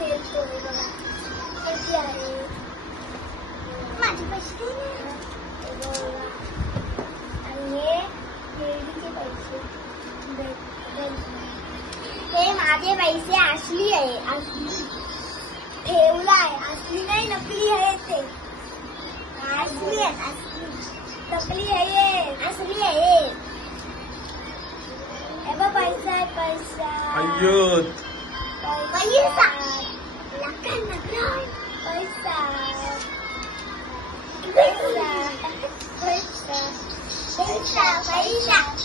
खेळतोय बघा कशी आहे माझे पैसे आणि हे खेळीचे पैसे हे माझे पैसे असली आहे असली ठेवलाय असली नाही नकली आहे ते असली आहे असली नकली आहे असली आहे पैसा आहे पैसा अय्यो पैसा लखन नकली पैसा पैसा पैसा पैसा पैसा